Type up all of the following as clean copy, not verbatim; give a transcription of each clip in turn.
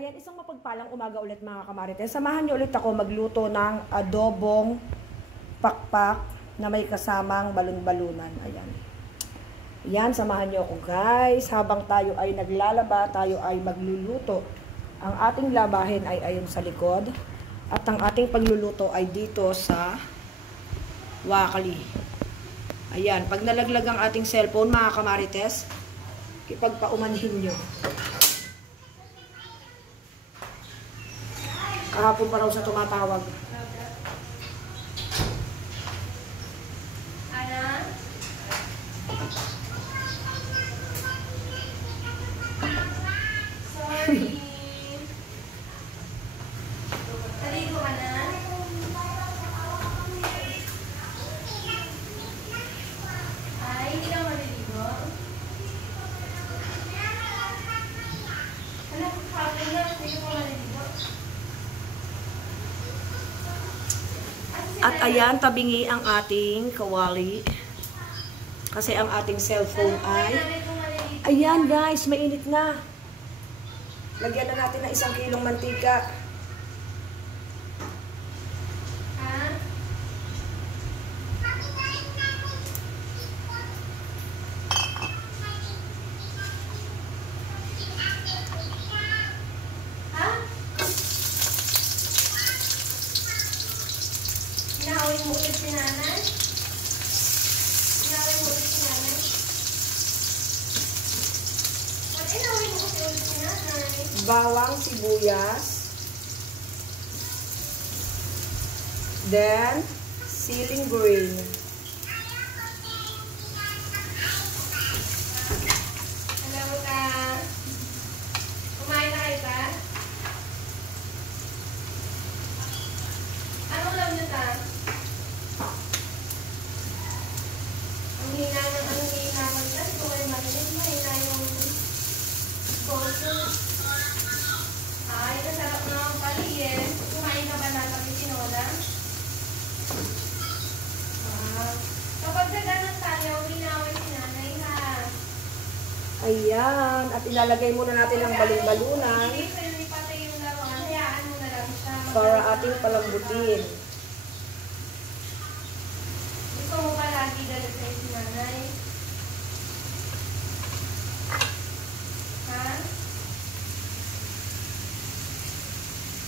Ayan, isang mapagpalang umaga ulit mga kamarites. Samahan niyo ulit ako magluto ng adobong pakpak na may kasamang balon-balunan. Ayan. Ayan, samahan niyo ako guys. Habang tayo ay naglalaba, tayo ay magluluto. Ang ating labahin ay ayon sa likod. At ang ating pagluluto ay dito sa wakali. Ayan, pag nalaglag ang ating cellphone mga kamarites, ipagpaumanhin niyo. Kahapon pa raw sa tumatawag. Ana? Sorry. Naligo ka na? Ay, hindi ka maliligo? Ano, hapon na, hindi ka maliligo? At ayan, tabingi ang ating kawali. Kasi ang ating cellphone ay... Ayan guys, mainit na. Lagyan na natin ng 1 kilong mantika. Ha? Ha? Inawin mo ulit si nanay? Inawin mo ulit si nanay? Ba't inawin mo ulit si nanay? Bawang sibuyas. Then, siling green. Hello, ka. Kumain na kayo ka? Anong alam niyo ta? Ang hina ng ano hina mo kasi kung may marinig, mahina yung boso. Ay, nasarap na ang paligid. Kumain ka ba na pati tinola? Wow. Kapag naganon tayo, hinawin si nanay ha. Ayan, at ilalagay muna natin ang balon-balunan Hindi pa yung ipatay yung laruan, hayaan mo na lang siya. para ating palambutin. Gusto mo ba lagi galit sa'yo si nanay? Ha?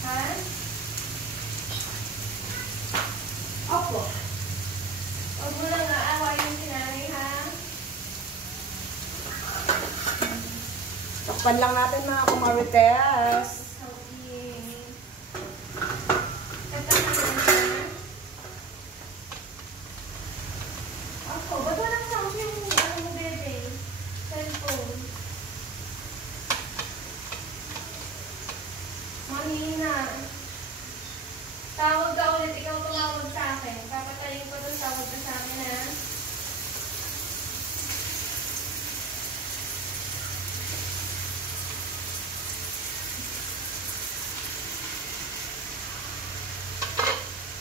Ha? Opo. Huwag mo lang naawayin si nanay, ha? Takpan lang natin mga kumarites. Okay. Tagtakan na niya. Ako, ba't walang sound yung ano mo, bebe? Cellphone. Manina. Tawag ka ulit, ikaw tumawag sa akin. Papatayin ko doon, tawag ka sa akin, ha?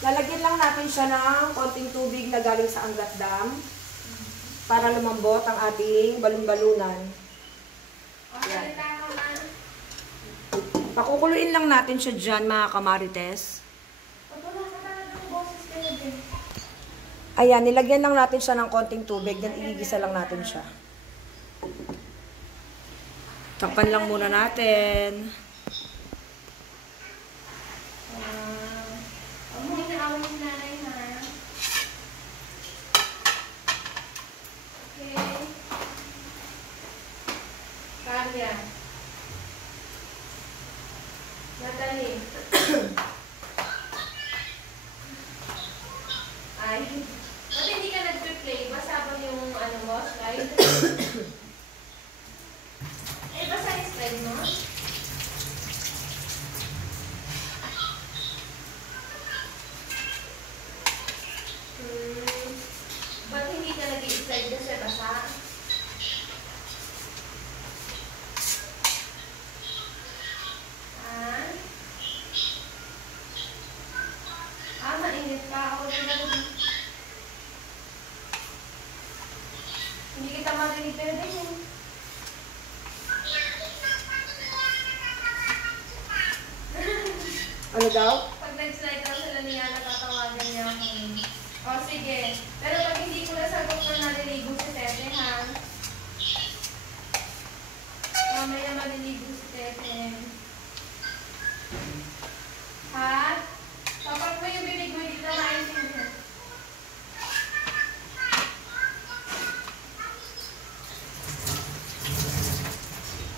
Lalagyan lang natin siya ng konting tubig na galing sa Angat Dam para lumambot ang ating balon-balunan. O, salita ka ma. Pakukuluin lang natin siya dyan mga kamarites. Pag wala ka talaga ng boses ka na din. Ayan, nilagyan lang natin siya ng konting tubig, then igigisa lang natin siya. Takpan lang muna natin. Huwag mo inaawin si nanay, ha? Okay. Kaya. Natalie. Ay. Ba't hindi ka nag-replay? Basa ba yung ano mo, slide? Eh, basa yung slide mo? Ba't hindi ka nag-i-slide kasi basa? Ah? Ano daw? Pag nag-slide daw sila niya, natatawagan niya ako. O, sige. Pero pag hindi ko nasagot na naliligo si Tete, ha? Mamaya maliligo si Tete. Ha? Kapag mo yung bibig mo dito, maintindihan.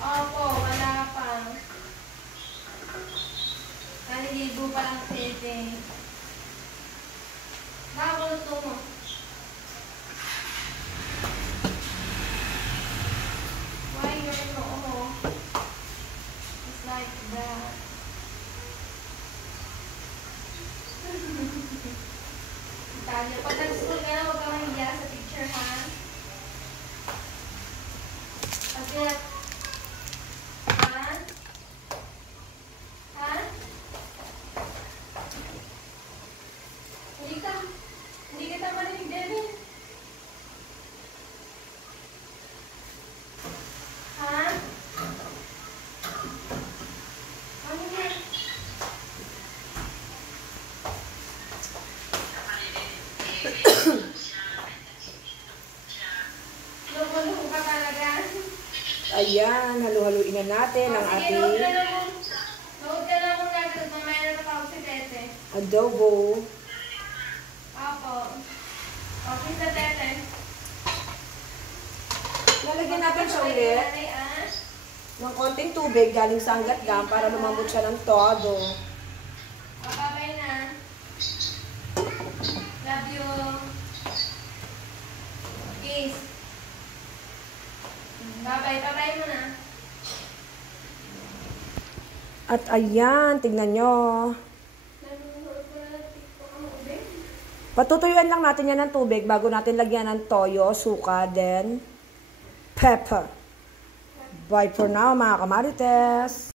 Opo, wala pa. Naliligo pa lang si Tete. Nakakulto mo. Why your noo? It's like that. Italia. Pag nag-school ka na, huwag ka mahiya sa picture, ha? Kasi, ha? Ha? Hindi kita marinig din. Ha? Ano yan? Lumulo ka talaga. Ayan, halu-haluin na natin ang Sige, ating load ka na muna. Mamaya na natawag si Tete. adobo. Apo. Okay sa Tete. Lalagyan natin siya ulit ng konting tubig galing sa hanggat-gam para lumambot siya ng todo. Bye na. Love you. Kiss. Bye-bye. Bye-bye muna. At ayan, tignan nyo. Nanonood ko na ng TikTok ang ube. Patutuyuan lang natin yan ng tubig bago natin lagyan ng toyo, suka, then pepper. Bye for now, mga kamarites.